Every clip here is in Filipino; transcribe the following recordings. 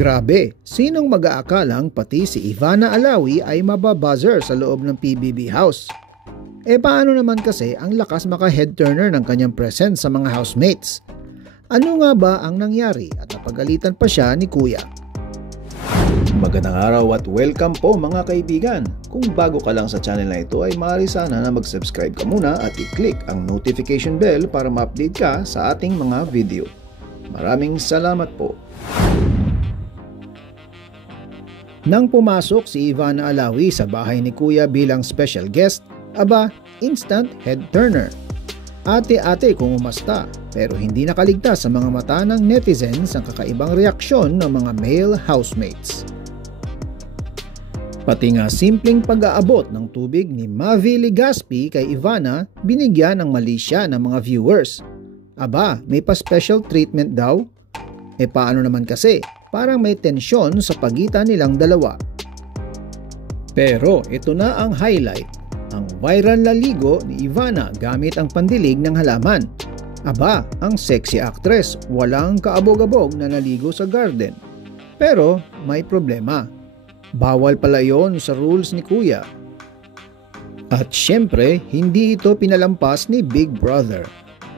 Grabe, sinong mag-aakalang pati si Ivana Alawi ay mababuzzer sa loob ng PBB house? Paano naman kasi ang lakas maka-head turner ng kanyang presence sa mga housemates? Ano nga ba ang nangyari at napagalitan pa siya ni Kuya? Magandang araw at welcome po mga kaibigan. Kung bago ka lang sa channel na ito ay maaari sana na mag-subscribe ka muna at i-click ang notification bell para ma-update ka sa ating mga video. Maraming salamat po. Nang pumasok si Ivana Alawi sa bahay ni Kuya bilang special guest, aba, instant head turner. Ate-ate kung umasta, pero hindi nakaligtas sa mga mata ng netizens ang kakaibang reaksyon ng mga male housemates. Pati nga simpleng pag-aabot ng tubig ni Mavi Legaspi kay Ivana, binigyan ng mali siya ng mga viewers. Aba, may pa-special treatment daw? Paano naman kasi? Parang may tensyon sa pagitan nilang dalawa. Pero ito na ang highlight, ang viral na ligo ni Ivana gamit ang pandilig ng halaman. Aba, ang sexy actress walang kaabog-abog na naligo sa garden. Pero may problema. Bawal pala yon sa rules ni Kuya. At syempre, hindi ito pinalampas ni Big Brother.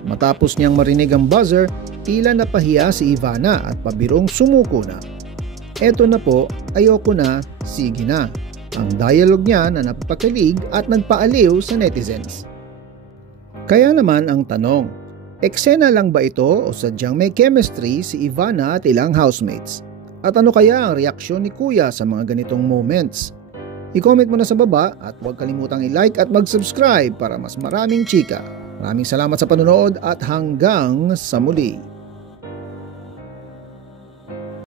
Matapos niyang marinig ang buzzer, tila napahiya si Ivana at pabirong sumuko na. Eto na po, ayoko na, sige na. Ang dialogue niya na napapakilig at nagpaaliw sa netizens. Kaya naman ang tanong, eksena lang ba ito o sadyang may chemistry si Ivana at ilang housemates? At ano kaya ang reaksyon ni Kuya sa mga ganitong moments? I-comment mo na sa baba at huwag kalimutang i-like at mag-subscribe para mas maraming chika. Maraming salamat sa panonood at hanggang sa muli.